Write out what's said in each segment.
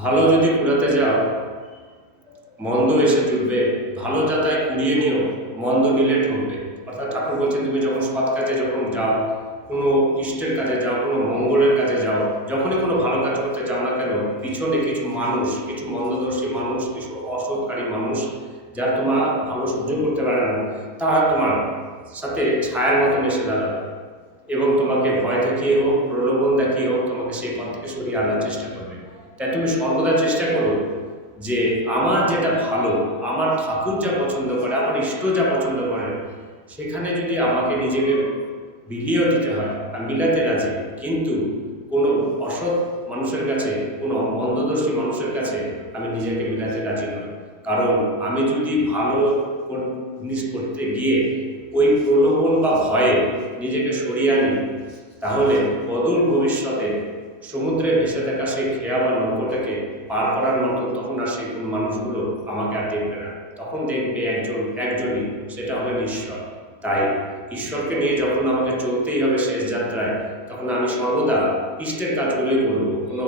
ভালো যদি কুড়াতে যাও মন্দ এসে জুটবে, ভালো যাতায় কুড়িয়ে নিও মন্দ নিলে ঠকবে। অর্থাৎ ঠাকুর বলছেন তুমি যখন সৎ কাজে যখন যাও, কোনো ইষ্টের কাজে যাও, কোনো মঙ্গলের কাজে যাও, যখনই কোনো ভালো কাজ করতে যাও না কেন, পিছনে কিছু মানুষ, কিছু মন্দদর্শী মানুষ, কিছু অসৎকারী মানুষ যারা তোমার ভালো সহ্য করতে পারে না, তারা তোমার সাথে ছায়ার মতন এসে দাঁড়াবে এবং তোমাকে ভয় দেখিয়ে হোক, প্রলোভন দেখিয়ে হোক, তোমাকে সেই পথ থেকে সরিয়ে আনার চেষ্টা করবে। তাই তুমি সর্বদা চেষ্টা করো যে আমার যেটা ভালো, আমার ঠাকুর যা পছন্দ করে, আমার ইষ্ট যা পছন্দ করে, সেখানে যদি আমাকে নিজেকে বিলিয়েও দিতে হয় আমি বিলাতে রাজি, কিন্তু কোনো অসৎ মানুষের কাছে, কোনো মন্দদর্শী মানুষের কাছে আমি নিজেকে বিলাতে রাজি নই। কারণ আমি যদি ভালো জিনিস করতে গিয়ে ওই প্রলোভন বা ভয়ে নিজেকে সরিয়ে আনি, তাহলে অদূর ভবিষ্যতে সমুদ্রে ভেসে থাকা সেই খেয়া বা নৌকোটাকে পার করার মতো তখন আর সেই মানুষগুলো আমাকে আর দেখবে না, তখন দেখবে একজনই, সেটা হবে ঈশ্বর। তাই ঈশ্বরকে নিয়ে যখন আমাকে চলতেই হবে শেষ যাত্রায়, তখন আমি সর্বদা ইষ্টের কাজগুলোই করব, কোনো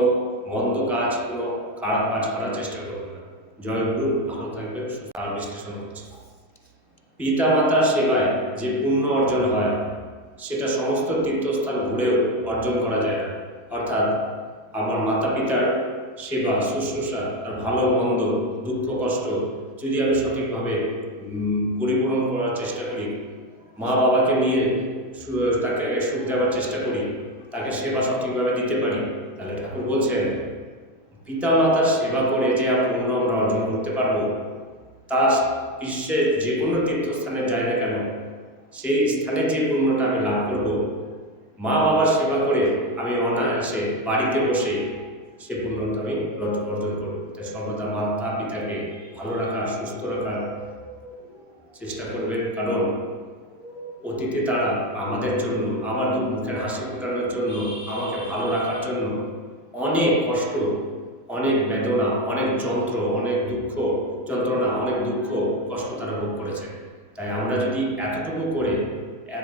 মন্দ কাজ, কোনো খারাপ কাজ করার চেষ্টা করব না। জয় গুরু, ভালো থাকবেন। তার বিশ্লেষণ হচ্ছে পিতা মাতার সেবায় যে পুণ্য অর্জন হয় সেটা সমস্ত তীর্থস্থান ঘুরেও অর্জন করা যায় না। অর্থাৎ আমার মাতা পিতার সেবা শুশ্রূষা, আর ভালো মন্দ, দুঃখ কষ্ট যদি আমি সঠিকভাবে পরিপূরণ করার চেষ্টা করি, মা বাবাকে নিয়ে তাকে সুখ দেওয়ার চেষ্টা করি, তাকে সেবা সঠিকভাবে দিতে পারি, তাহলে ঠাকুর বলছেন পিতা মাতার সেবা করে যে পুণ্য আমরা অর্জন করতে পারবো, তা বিশ্বের যে কোনো তীর্থস্থানে যাই না কেন, সেই স্থানে যে পুণ্যটা আমি লাভ করব, মা বাবার সেবা করে আমি অনায়াসে বাড়িতে বসে সে পুণ্যটা আমি অর্জন করব। তাই সর্বদা মাতা পিতাকে ভালো রাখার, সুস্থ রাখার চেষ্টা করবেন, কারণ অতীতে তারা আমাদের জন্য, আমার মুখের হাসি ফোটানোর জন্য, আমাকে ভালো রাখার জন্য অনেক কষ্ট, অনেক বেদনা, অনেক যন্ত্র, অনেক দুঃখ যন্ত্রণা, অনেক দুঃখ কষ্ট তারা ভোগ করেছে। তাই আমরা যদি এতটুকু করে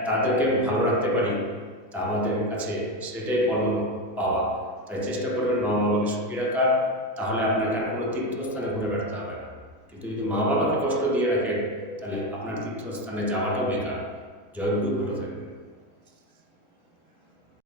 তাদেরকে ভালো রাখতে পারি, তা আমাদের কাছে সেটাই পরম পাওয়া। তাই চেষ্টা করবেন মা বাবাকে সুখী রাখার, তাহলে আপনাকে আর কোনো তীর্থস্থানে ঘুরে বেড়াতে হবে না। কিন্তু যদি মা বাবাকে কষ্ট দিয়ে রাখেন, তাহলে আপনার তীর্থস্থানে যাওয়াটাও বেকার। জয় গুরু, ভালো থাকবেন।